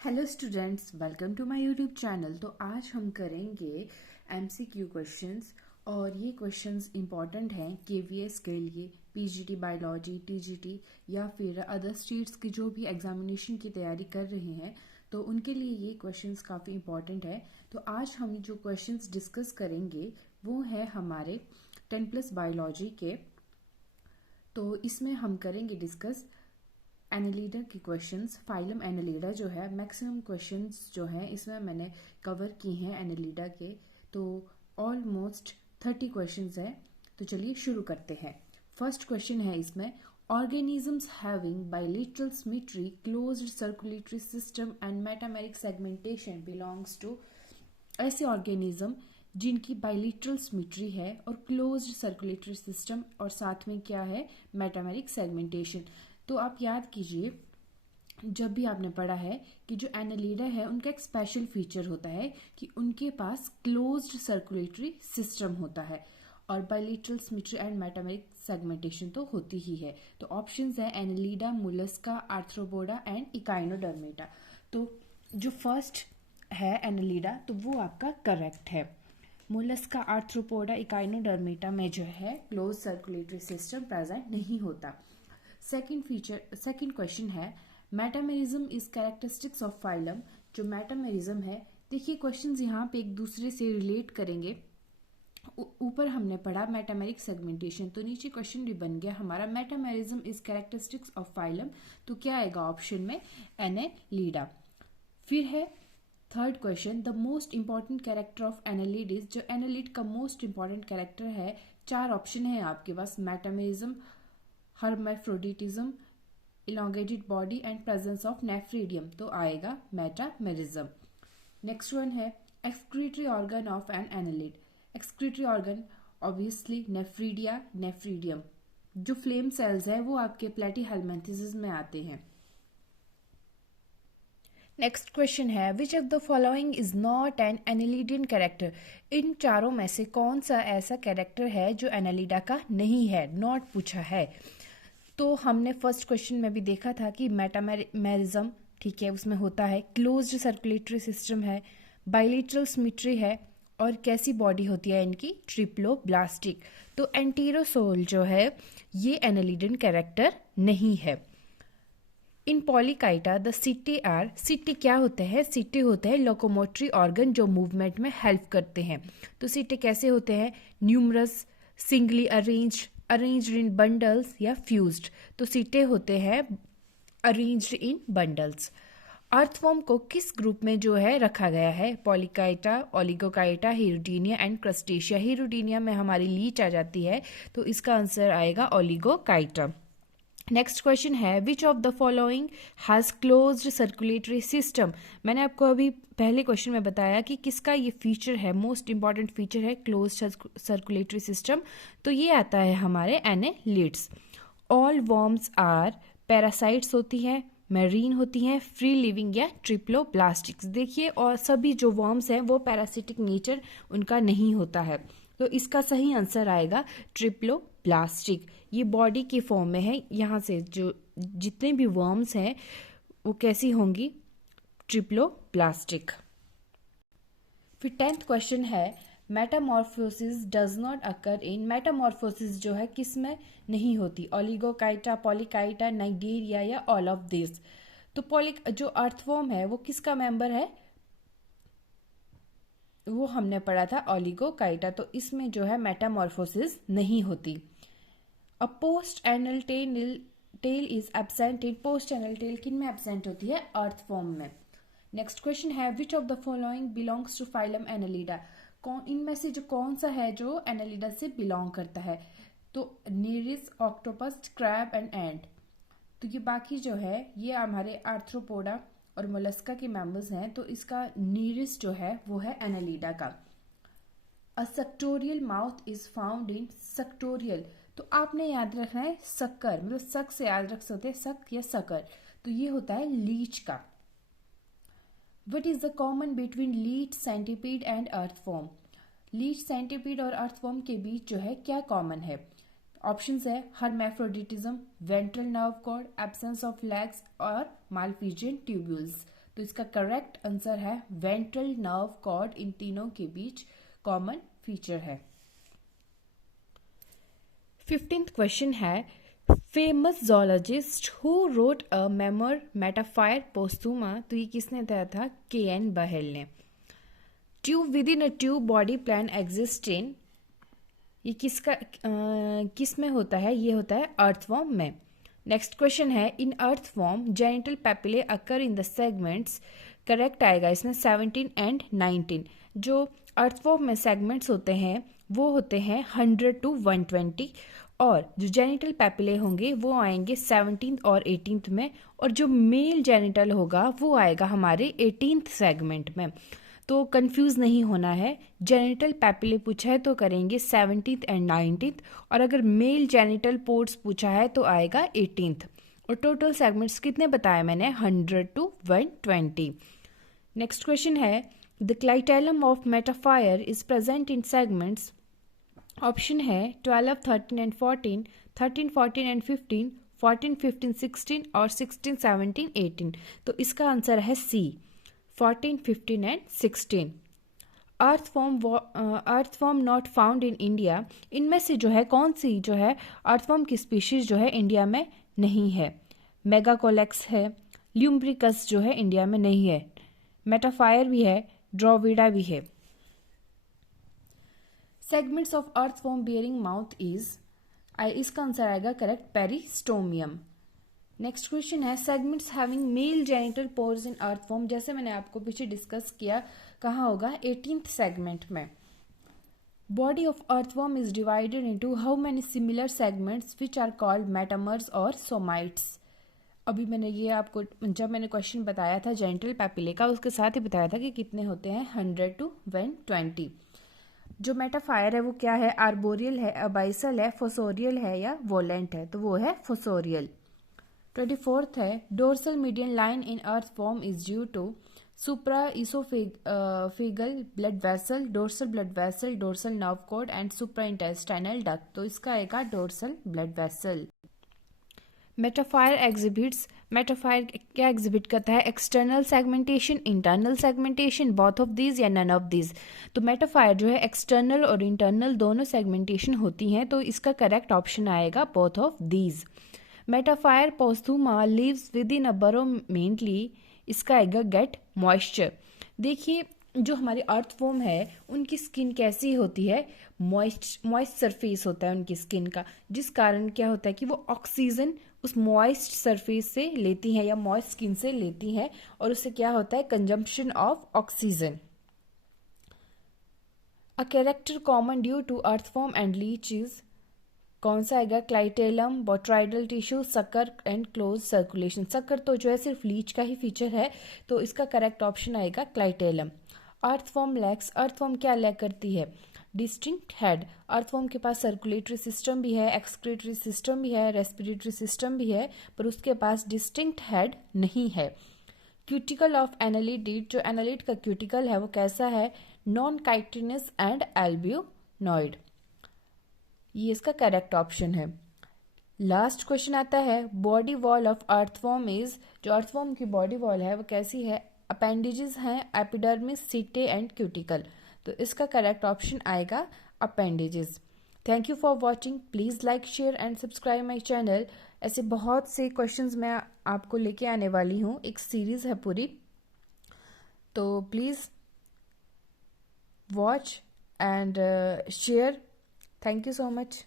Hello students, welcome to my YouTube channel. तो आज हम करेंगे एमसीक्यू क्वेश्चंस और ये क्वेश्चंस इंपॉर्टेंट हैं केवीएस के लिए, पीजीटी बायोलॉजी, टीजीटी या फिर अदर स्टेट्स की जो भी एग्जामिनेशन की तैयारी कर रहे हैं तो उनके लिए ये क्वेश्चंस काफ़ी इंपॉर्टेंट है। तो आज हम जो क्वेश्चंस डिस्कस करेंगे वो है हमारे 10+ बायोलॉजी के। तो इसमें हम करेंगे डिस्कस एनालिडा के क्वेश्चंस। फाइलम एनालिडा जो है मैक्सिमम क्वेश्चंस जो हैं इसमें मैंने कवर की हैं एनालिडा के। तो ऑलमोस्ट 30 क्वेश्चंस हैं। तो चलिए शुरू करते हैं। फर्स्ट क्वेश्चन है इसमें, organisms having bilateral symmetry, closed circulatory system and metameric segmentation belongs to. ऐसे ऑर्गेनिज्म जिनकी बाइलेटरल सिमेट्री है और क्लोज्ड सर्कुलेटरी सिस्टम और साथ में क्या है, मेटामेरिक सेगमेंटेशन। तो आप याद कीजिए, जब भी आपने पढ़ा है कि जो एनालिडा है उनका एक स्पेशल फीचर होता है कि उनके पास क्लोज्ड सर्कुलेटरी सिस्टम होता है और bilateral symmetry and metameric segmentation तो होती ही है। तो ऑप्शंस है Annelida, Mollusca, arthropoda and Echinodermata. तो जो फर्स्ट है एनालिडा तो वो आपका करेक्ट है। मोलस्का, आर्थ्रोपोडा, इकाइनोडर्मेटा में जो है क्लोज सर्कुलेटरी सिस्टम प्रेजेंट नहीं होता। सेकंड क्वेश्चन है, metamerism is characteristics of phylum. जो मेटामेरिज्म है, देखिए क्वेश्चंस यहाँ पे एक दूसरे से रिलेट करेंगे। ऊपर हमने पढ़ा मेटामेरिक सेगमेंटेशन, तो नीचे क्वेश्चन भी बन गया हमारा metamerism is characteristics of phylum. तो क्या आएगा ऑप्शन में, एनालिडा। फिर है third question, the most important character of annelid is. जो एनालिड का मोस्ट इंपॉर्टेंट कैरेक्टर है, चार ऑप्शन है आपके पास, metamerism, hermaphroditism, elongated body and presence of nephridium. तो आएगा मेटामेरिज्म। नेक्स्ट वन है excretory organ of an annelid. Excretory organ obviously nephridium. जो फ्लेम सेल्स है वो आपके प्लेटीहेल्मिन्थेसिस में आते हैं। नेक्स्ट क्वेश्चन है, which of the following is not an annelidian character. इन चारों में से कौन सा ऐसा कैरेक्टर है जो एनालिडा का नहीं है, नॉट पूछा है। तो हमने फर्स्ट क्वेश्चन में भी देखा था कि मेटामेरिज्म, ठीक है, उसमें होता है क्लोज्ड सर्कुलेटरी सिस्टम है, बाइलेटरल सिमेट्री है और कैसी बॉडी होती है इनकी, ट्रिप्लोब्लास्टिक। तो एंटेरोसोल जो है ये एनालिडियन कैरेक्टर नहीं है। इन पॉलीकाइटा द सिट्टे क्या होते हैं, सिट्टे होते हैं लोकोमोटरी ऑर्गन जो मूवमेंट में हेल्प करते हैं। तो सिट्टे कैसे होते हैं, numerous, singly arranged in bundles या फ्यूज्ड। तो सिट्टे होते हैं अरेंज्ड इन बंडल्स। अर्थवॉर्म को किस ग्रुप में जो है रखा गया है, पॉलीकाइटा, ओलिगोकाइटा, हिरुडीनिया एंड क्रस्टेशिया। हिरुडीनिया में हमारी लीच आ जाती है, तो इसका आंसर आएगा ओलिगोकाइटा। नेक्स्ट क्वेश्चन है, which of the following has closed circulatory system. मैंने आपको अभी पहले क्वेश्चन में बताया कि किसका ये फीचर है, मोस्ट इंपॉर्टेंट फीचर है क्लोज्ड सर्कुलेटरी सिस्टम। तो ये आता है हमारे annelids. All worms are parasites होती है, मेरीन होती हैं, फ्री लिविंग या ट्रिप्लोब्लास्टिक्स। देखिए, और सभी जो वर्म्स हैं वो पैरासिटिक नेचर उनका नहीं होता है। तो इसका सही आंसर आएगा ट्रिप्लोब्लास्टिक। ये बॉडी के फॉर्म में है, यहाँ से जो जितने भी वर्म्स हैं वो कैसी होंगी, ट्रिप्लोब्लास्टिक। फिर 10th क्वेश्चन है, Metamorphosis does not occur in. Metamorphosis जो है किस में नहीं होती, ओलिगोकाइटा, पॉलीकाइटा, नाइडेरिया या ऑल ऑफ दिस। तो जो अर्थवॉर्म है वो किसका मेंबर है, वो हमने पढ़ा था ओलिगोकाइटा। तो इसमें जो है मेटामॉर्फोसिस नहीं होती। अ post anal tail is absent in. Post anal tail किन में एब्सेंट होती है, अर्थवॉर्म में। नेक्स्ट क्वेश्चन है, which of the following belongs to phylum Annelida. इनमें से जो कौन सा है जो एनालिडा से बिलोंग करता है। तो नीरिस, ऑक्टोपस, क्रैब एंड एंट। तो ये बाकी जो है ये हमारे आर्थ्रोपोडा और मोलस्का के मेंबर्स हैं। तो इसका नीरिस जो है वो है एनालिडा का। A suctorial mouth is found in. Suctorial तो आपने याद रखना है सक्कर, मतलब सक से याद रख सकते हैं, सक या सकर। तो ये होता है लीच का। What is the common between leech, centipede and earthworm. Leech, centipede और अर्थवॉर्म के बीच जो है क्या कॉमन है। ऑप्शंस है hermaphroditism, ventral nerve cord, absence of legs और मालफिजियन ट्यूब्यूल्स। तो इसका करेक्ट आंसर है वेंट्रल नर्व कॉर्ड, इन तीनों के बीच कॉमन फीचर है। 15th क्वेश्चन है famous zoologist who wrote a memoir मेटाफायर पोस्टुमा, तो ये किसने दिया था? के.एन. बहेल ने। Tube with in a tube body plan exist in, ये किस में होता है? ये होता है अर्थवॉर्म में। नेक्स्ट क्वेश्चन है इन earthworm genital papillae occur in the segments, correct आएगा इसमें 17 एंड 19। जो अर्थवॉर्म में सेगमेंट्स होते हैं वो होते हैं 100 to 120, और जो जेनिटल पैपिले होंगे वो आएंगे 17th और 18th में, और जो मेल जेनिटल होगा वो आएगा हमारे 18th सेगमेंट में। तो कंफ्यूज नहीं होना है, जेनिटल पैपिले पूछा है तो करेंगे 17th एंड 19th, और अगर मेल जेनिटल पोर्ट्स पूछा है तो आएगा 18th। और टोटल सेगमेंट्स कितने बताए मैंने? 100 to 120। नेक्स्ट क्वेश्चन है द क्लाइटेलम ऑफ मेटाफायर is present in segments, option है 12, 13 एंड 14, 13, 14 एंड 15, 14, 15, 16 और 16, 17, 18। तो इसका आंसर है सी, 14, 15 and 16। Earthworm not found in India, इनमें से जो है कौन सी जो है अर्थवॉर्म की स्पीशीज जो है इंडिया में नहीं है? मेगाकोलेक्स है, ल्यूम्ब्रिकस जो है इंडिया में नहीं है, मेटाफायर भी है, ड्रोविडा भी है। Segments of earthworm bearing mouth is, इसका आंसर आएगा करेक्ट पेरिस्टोमियम। नेक्स्ट क्वेश्चन है segments having mail genital pores इन अर्थवॉर्म, जैसे मैंने आपको पीछे डिस्कस किया, कहाँ होगा? 18th सेगमेंट में। Body of earthworm is divided into how many similar segments which are called metamers और सोमाइट्स। अभी मैंने ये आपको जब मैंने क्वेश्चन बताया था जेनिटल पैपिले का, उसके साथ ही बताया था कि कितने होते हैं, 100 to 120। जो मेटाफायर है वो क्या है? आर्बोरियल है, अबाइसल है, फोसोरियल है या वोलेंट है? तो वो है फोसोरियल। 24th है dorsal median line in earthworm is due to supra oesophageal blood vessel, dorsal blood vessel, dorsal nerve cord and supra intestinal duct. तो इसका आएगा डोर्सल ब्लड वेसल। मेटाफायर क्या एग्जिबिट करता है? External segmentation, internal segmentation, both of these या none of these. तो मेटाफायर जो है एक्सटर्नल और इंटरनल दोनों सेगमेंटेशन होती हैं, तो इसका करेक्ट ऑप्शन आएगा बोथ ऑफ दीज। मेटाफायर posthuma lives within a burrow mainly, इसका आएगा गेट मॉइस्चर। देखिए जो हमारे अर्थवॉर्म है उनकी स्किन कैसी होती है? मॉइस्ट सरफेस होता है उनकी स्किन का, जिस कारण क्या होता है कि वो ऑक्सीजन उस मॉइस्ट सरफेस से लेती हैं या मॉइस्ट स्किन से लेती हैं, और उससे क्या होता है? Consumption of oxygen. A character common due to earthworm and leech is, कौन सा आएगा? Clitellum, botryoidal tissue, sucker and closed circulation. Sucker तो जो है सिर्फ लीच का ही फीचर है, तो इसका करेक्ट ऑप्शन आएगा क्लाइटेलम। अर्थवॉर्म लैक्स, अर्थवॉर्म क्या लैक करती है? Distinct head. अर्थवॉर्म के पास सर्कुलेटरी सिस्टम भी है, एक्सक्रीटरी सिस्टम भी है, रेस्पिरेटरी सिस्टम भी है, पर उसके पास डिस्टिंक्ट हेड नहीं है। क्यूटिकल ऑफ एनालिड, जो एनालिड का क्यूटिकल है वो कैसा है? Non chitinous and albuminoid. ये इसका करेक्ट ऑप्शन है। लास्ट क्वेश्चन आता है body wall of earthworm is, जो अर्थवॉर्म की बॉडी वॉल है वो कैसी है? अपेंडेजेस हैं एपिडर्मिस, सीटे एंड क्यूटिकल। तो इसका करेक्ट ऑप्शन आएगा appendages. Thank you for watching, please like share and subscribe my channel. ऐसे बहुत से क्वेश्चंस मैं आपको लेके आने वाली हूँ, एक सीरीज़ है पूरी, तो please watch and share. Thank you so much.